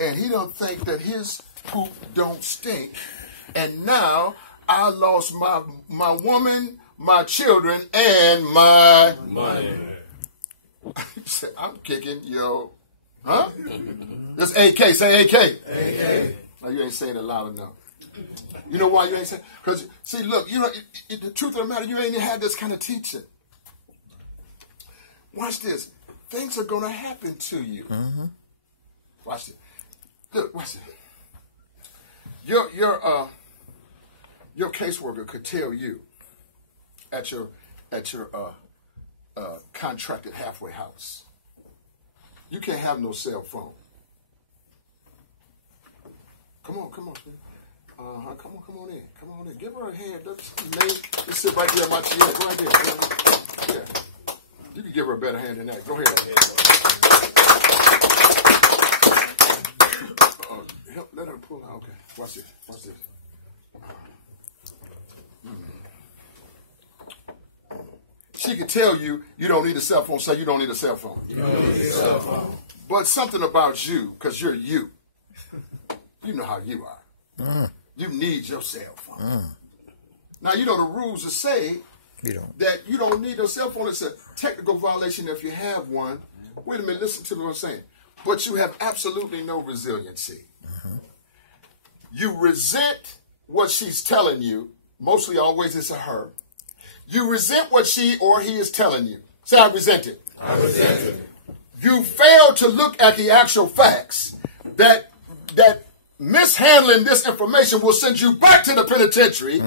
and he don't think that his poop don't stink. And now I lost my woman, my children, and my money. He said, I'm kicking your, huh? That's AK. Say AK. AK. No, you ain't saying it loud enough. You know why you ain't saying? Because, see, look, you know, the truth of the matter, you ain't had this kind of teaching. Watch this. Things are going to happen to you. Mm-hmm. Watch it. Look, watch it. Your caseworker could tell you at your contracted halfway house, you can't have no cell phone. Come on, sweetie. Come on in. Give her a hand. Just sit right there at my chair. Go right there. Yeah. You can give her a better hand than that. Go ahead. Let her pull out. Okay. Watch this. She could tell you don't need a cell phone, so you don't need a cell phone. You don't need a cell phone. But something about you, because you're you. You know how you are. You need your cell phone. Now, you know the rules that say that you don't need a cell phone. It's a technical violation if you have one. Wait a minute, listen to what I'm saying. But you have absolutely no resiliency. You resent what she's telling you. Mostly always it's a her. You resent what she or he is telling you. Say, I resent it. I resent it. You fail to look at the actual facts that mishandling this information will send you back to the penitentiary,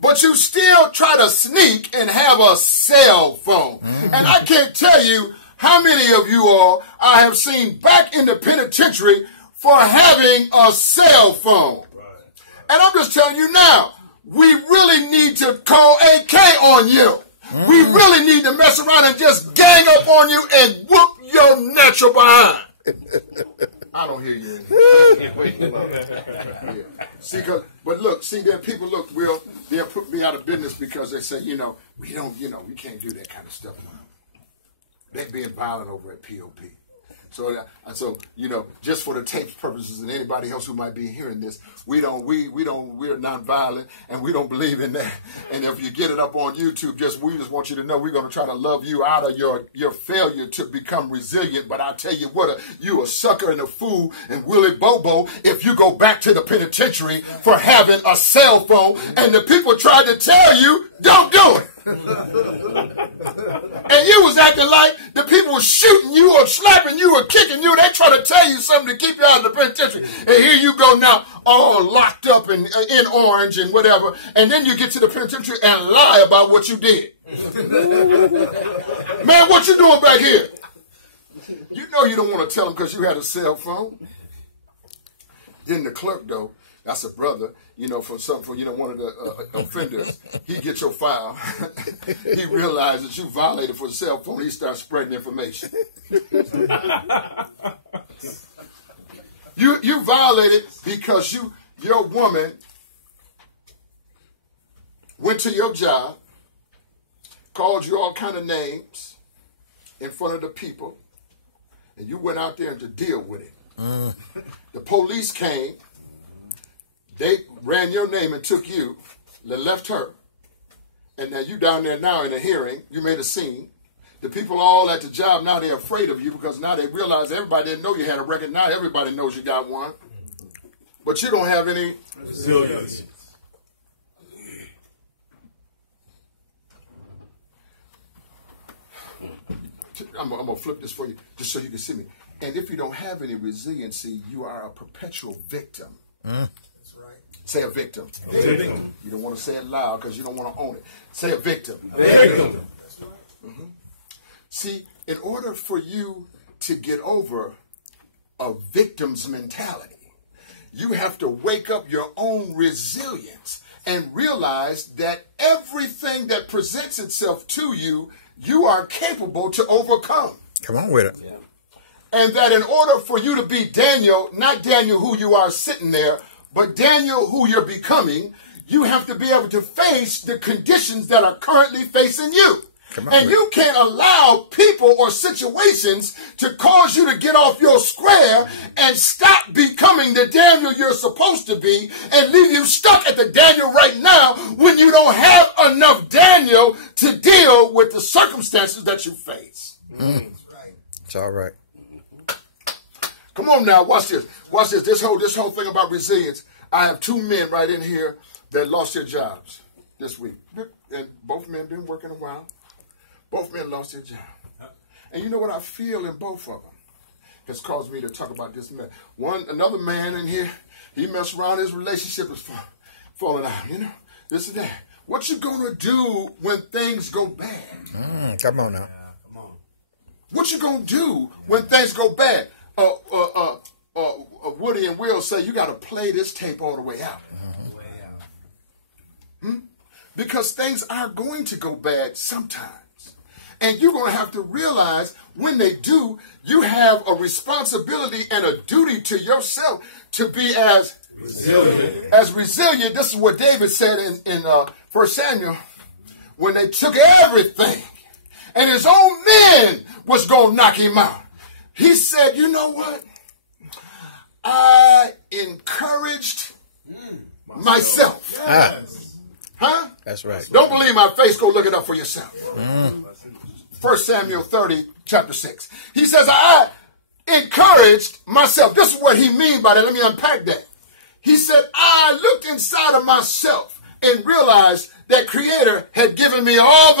but you still try to sneak and have a cell phone. And I can't tell you how many of you all I have seen back in the penitentiary for having a cell phone. And I'm just telling you now, we really need to call AK on you. We really need to mess around and just gang up on you and whoop your natural behind. I don't hear you in here. Yeah. See, but look, then people they'll put me out of business because they say, we can't do that kind of stuff. They're being violent over at POP. So just for the tape purposes and anybody else who might be hearing this, we're nonviolent and we don't believe in that. And if you get it up on YouTube, we just want you to know we're going to try to love you out of your failure to become resilient. But I tell you what, you a sucker and a fool and Willie Bobo if you go back to the penitentiary for having a cell phone and the people tried to tell you, don't do it. And you was acting like the people were shooting you or slapping you or kicking you. They try to tell you something to keep you out of the penitentiary. And here you go now, all locked up in orange and whatever. And then you get to the penitentiary and lie about what you did. Man, what you doing back here? You know you don't want to tell them because you had a cell phone. Then the clerk, though, that's a brother, for one of the offenders. He get your file. He realized that you violated for the cell phone. He starts spreading information. You violated because your woman went to your job, called you all kind of names in front of the people, and you went out there to deal with it. The police came. They ran your name and took you, left her. And now you down there now in a hearing. You made a scene. The people all at the job, now they're afraid of you because now they realize everybody didn't know you had a record. Now everybody knows you got one. But you don't have any resilience. I'm going to flip this for you just so you can see me. And if you don't have any resiliency, you are a perpetual victim. Say a victim. Victim. You don't want to say it loud because you don't want to own it. Say a victim. Victim. That's right. See, in order for you to get over a victim's mentality, you have to wake up your own resilience and realize that everything that presents itself to you, you are capable to overcome. Come on with it. Yeah. And that in order for you to be Daniel, not Daniel who you are sitting there, but Daniel, who you're becoming, you have to be able to face the conditions that are currently facing you. And you can't allow people or situations to cause you to get off your square and stop becoming the Daniel you're supposed to be and leave you stuck at the Daniel right now when you don't have enough Daniel to deal with the circumstances that you face. It's all right. Come on now, watch this. Watch this. This whole thing about resilience. I have two men right in here that lost their jobs this week. And both men been working a while. Both men lost their job. And you know what I feel in both of them? It's caused me to talk about this man. Another man in here, he messed around, his relationship is falling out, you know, this and that. What you gonna do when things go bad? Come on now. What you gonna do when things go bad? Woody and Will say you gotta play this tape all the way out. Because things are going to go bad sometimes. And you're going to have to realize when they do, you have a responsibility and a duty to yourself to be as resilient. This is what David said in 1 Samuel when they took everything and his own men was going to knock him out. He said, you know what? I encouraged myself. Huh? That's right. Don't believe my face, go look it up for yourself. 1 Samuel 30, chapter 6. He says, I encouraged myself. This is what he means by that. Let me unpack that. He said, I looked inside of myself and realized that Creator had given me all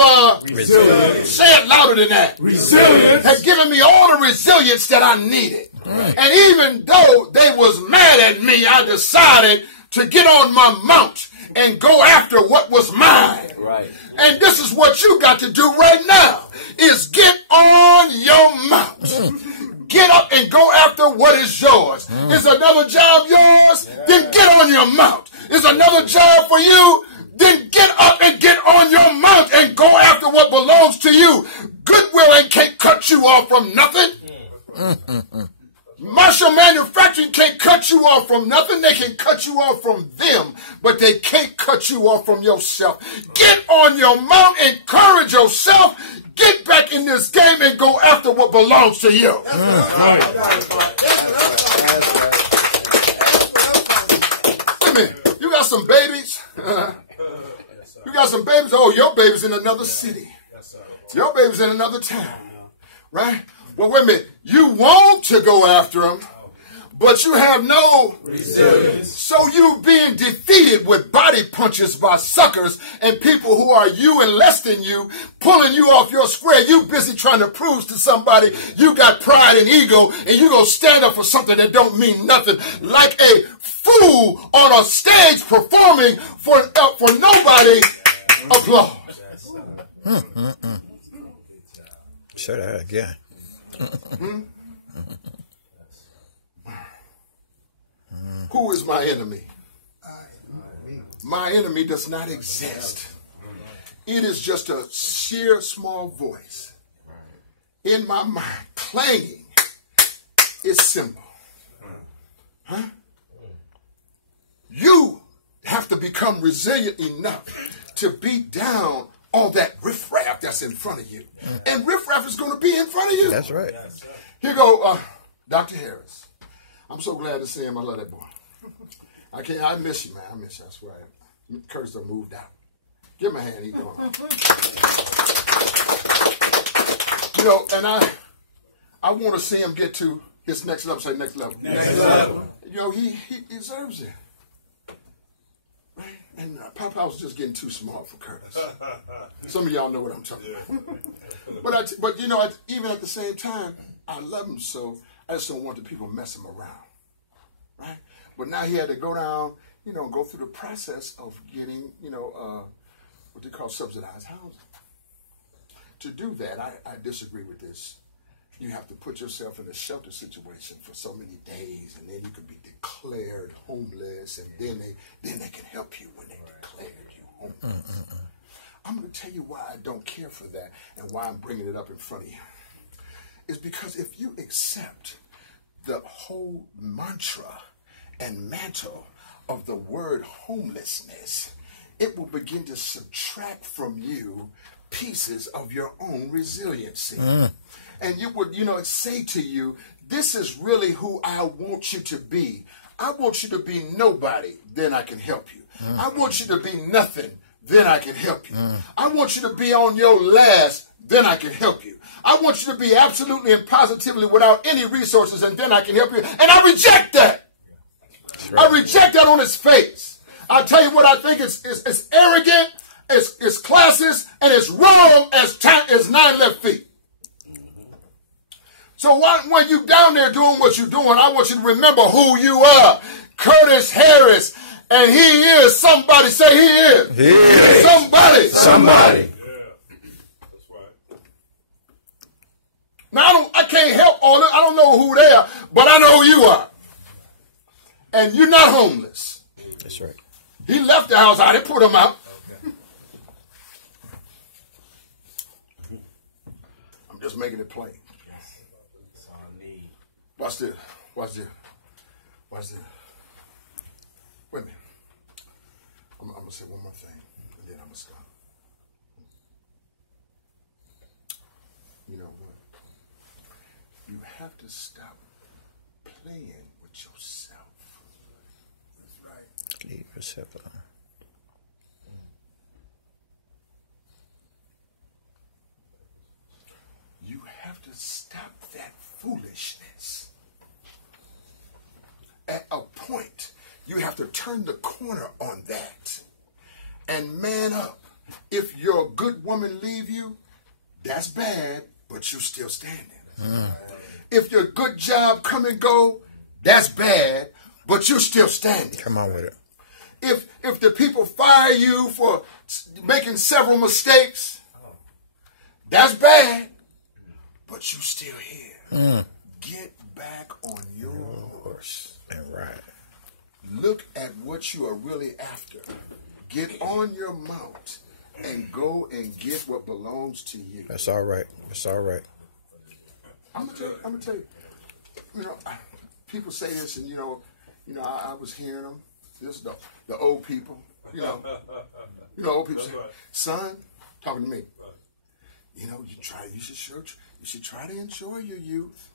the resilience. Say it louder than that. Resilience. Had given me all the resilience that I needed. And even though they was mad at me, I decided to get on my mount and go after what was mine. Right. And this is what you got to do right now, is get on your mount. Get up and go after what is yours. Is another job yours? Then get on your mount. Is another job for you? Then get up and get on your mount and go after what belongs to you. Goodwill can't cut you off from nothing. Marshall Manufacturing can't cut you off from nothing. They can cut you off from them, but they can't cut you off from yourself. Get on your mount, encourage yourself, get back in this game and go after what belongs to you. Wait a minute, you got some babies? You got some babies? Oh, your baby's in another city. Your baby's in another town, right? Well, wait a minute. You want to go after them, but you have no resilience. So you being defeated with body punches by suckers and people who are you and less than you, pulling you off your square. You busy trying to prove to somebody you got pride and ego, and you gonna stand up for something that don't mean nothing, like a fool on a stage performing for nobody applause. Say that again. Who is my enemy? My enemy does not exist. It is just a sheer small voice in my mind, clanging its symbol. Huh? You have to become resilient enough to beat down all that riffraff that's in front of you. And riffraff is going to be in front of you. That's right. Here go Dr. Harris. I'm so glad to see him. I love that boy. I miss you, man. I miss you. I swear. Curtis done moved out. Give him a hand. He's going on. You know, and I want to see him get to his next level. Say next level. Next level. You know, he deserves it. Right? And Papa was just getting too small for Curtis. Some of y'all know what I'm talking about. But you know, even at the same time, I love him so I just don't want the people mess him around. Right? But now he had to go down, you know, go through the process of getting, you know, what they call subsidized housing. To do that, I disagree with this. You have to put yourself in a shelter situation for so many days, and then you can be declared homeless, and then they can help you when they declared you homeless. I'm going to tell you why I don't care for that and why I'm bringing it up in front of you. It's because if you accept the whole mantra and mantle of the word homelessness, it will begin to subtract from you pieces of your own resiliency. And you would, say to you, this is really who I want you to be. I want you to be nobody, then I can help you. I want you to be nothing, then I can help you. I want you to be on your last, then I can help you. I want you to be absolutely and positively without any resources, and then I can help you. And I reject that. Right. I reject that on its face. I'll tell you what I think it's arrogant, it's classist, and it's wrong as 9 left feet. So when you down there doing what you're doing, I want you to remember who you are. Curtis Harris, and he is somebody. Say he is. He is. Somebody. Somebody. Yeah. That's right. Now I can't help all of it. I don't know who they are, but I know who you are. And you're not homeless. That's right. He left the house. I didn't put him out. I'm just making it plain. Watch this. Watch this. Watch this. Wait a minute. I'm going to say one more thing, and then I'm going to stop. You know what? You have to stop playing with yourself. That's right. Leave yourself alone. You have to stop that foolishness. At a point, you have to turn the corner on that and man up. If your good woman leave you, that's bad, but you're still standing. If your good job come and go, that's bad, but you're still standing. Come on with it. If the people fire you for making several mistakes, that's bad, but you're still here. Get back on your horse. And right. Look at what you are really after. Get on your mount and go and get what belongs to you. That's all right. That's all right. I'm gonna tell you. People say this, and I was hearing them. This is the old people. Old people say, "Son," talking to me. You should try to enjoy your youth.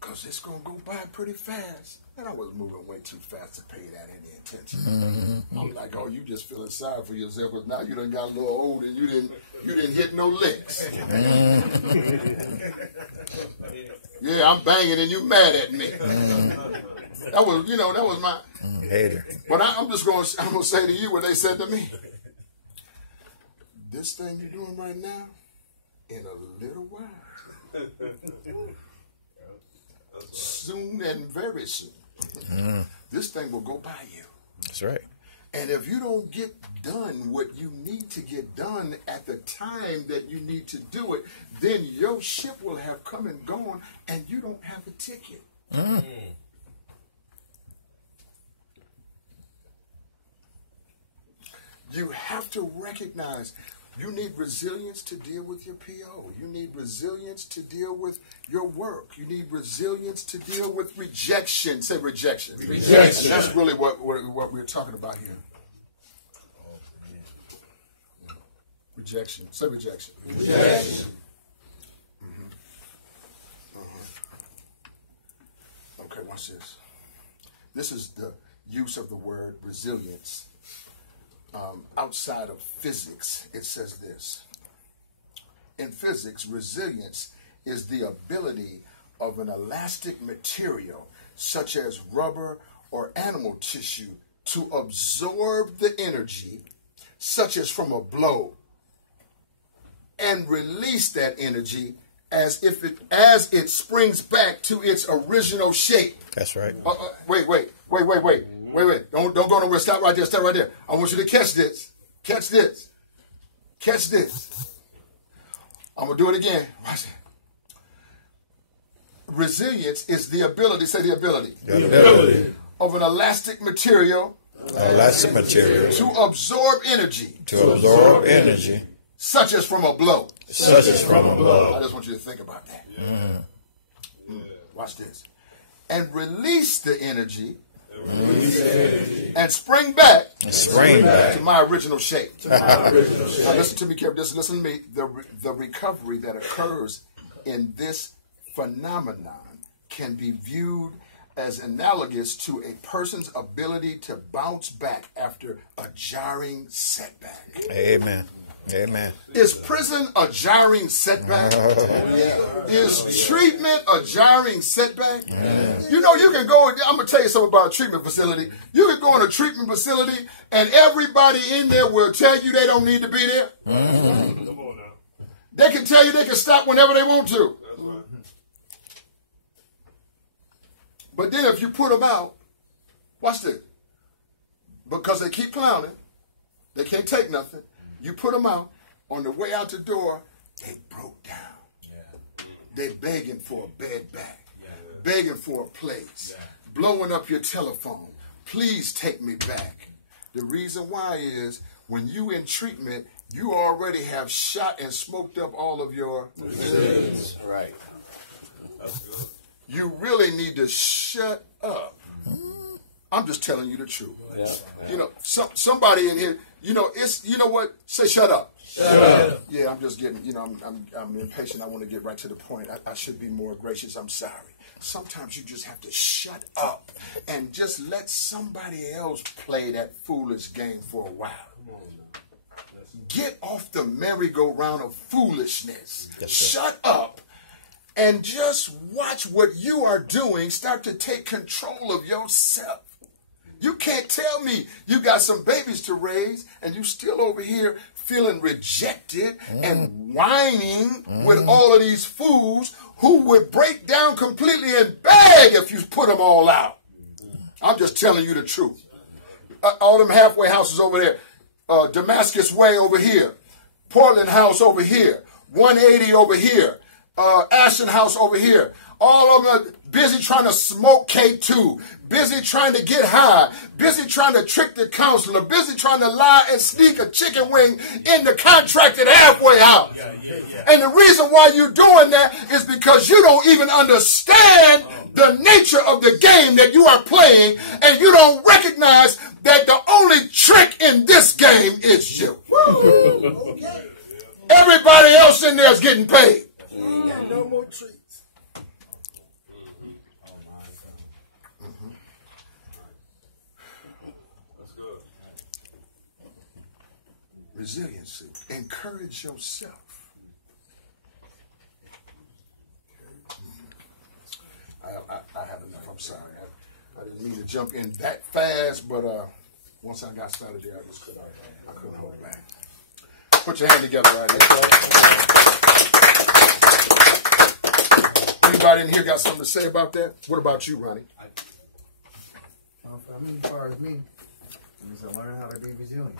Because it's going to go by pretty fast. And I was moving way too fast to pay that any attention. I'm like, oh, you just feeling sorry for yourself. Because now you done got a little old and you didn't hit no licks. Yeah, I'm banging and you mad at me. That was my... Hater. But I'm going to say to you what they said to me. This thing you're doing right now, in a little while... soon and very soon, this thing will go by you. That's right. And if you don't get done what you need to get done at the time that you need to do it, then your ship will have come and gone, and you don't have a ticket. You have to recognize you need resilience to deal with your PO. You need resilience to deal with your work. You need resilience to deal with rejection. Say rejection. Rejection. And that's really what we're talking about here. Rejection. Say rejection. Rejection. Okay, watch this. This is the use of the word resilience. Outside of physics, it says this. In physics, resilience is the ability of an elastic material, such as rubber or animal tissue, to absorb the energy, such as from a blow, and release that energy as it springs back to its original shape. That's right. Wait. Don't go nowhere. Stop right there. Stop right there. I want you to catch this. Catch this. Catch this. I'm going to do it again. Watch it. Resilience is the ability, say the ability. The ability. Of an elastic material. To absorb energy. Such as from a blow. I just want you to think about that. Watch this. And release the energy. And spring back. To my original shape. Now listen to me carefully. Just listen to me. The recovery that occurs in this phenomenon can be viewed as analogous to a person's ability to bounce back after a jarring setback. Amen. Amen. Is prison a jarring setback? Is treatment a jarring setback? You know, you can go, I'm going to tell you something about a treatment facility. You can go in a treatment facility and everybody in there will tell you they don't need to be there. Come on now. They can tell you they can stop whenever they want to. That's right. But then if you put them out, watch this. Because they keep clowning, they can't take nothing. You put them out, on the way out the door, they broke down. They begging for a bed back, begging for a place, blowing up your telephone. Please take me back. The reason why is when you in treatment, you already have shot and smoked up all of your resilience. Right. You really need to shut up. I'm just telling you the truth. You know, somebody in here, you know, it's, you know what? Say shut up. Shut up. Yeah, I'm just getting, you know, I'm impatient. I want to get right to the point. I should be more gracious. I'm sorry. Sometimes you just have to shut up and just let somebody else play that foolish game for a while. Get off the merry-go-round of foolishness. Shut up and just watch what you are doing. Start to take control of yourself. You can't tell me you got some babies to raise and you still over here feeling rejected and whining with all of these fools who would break down completely and beg if you put them all out. I'm just telling you the truth. All them halfway houses over there, Damascus Way over here, Portland House over here, 180 over here, Ashton House over here. All of them are busy trying to smoke K2, busy trying to get high, busy trying to trick the counselor, busy trying to lie and sneak a chicken wing in the contracted halfway house. And the reason why you're doing that is because you don't even understand the nature of the game that you are playing, and you don't recognize that the only trick in this game is you. Everybody else in there is getting paid. No more treats. Resiliency. Encourage yourself. I have enough. I'm sorry. I didn't mean to jump in that fast, but once I got started there, I couldn't hold back. Put your hand together right here. Anybody in here got something to say about that? What about you, Ronnie? For me, as far as me, is to learn how to be resilient.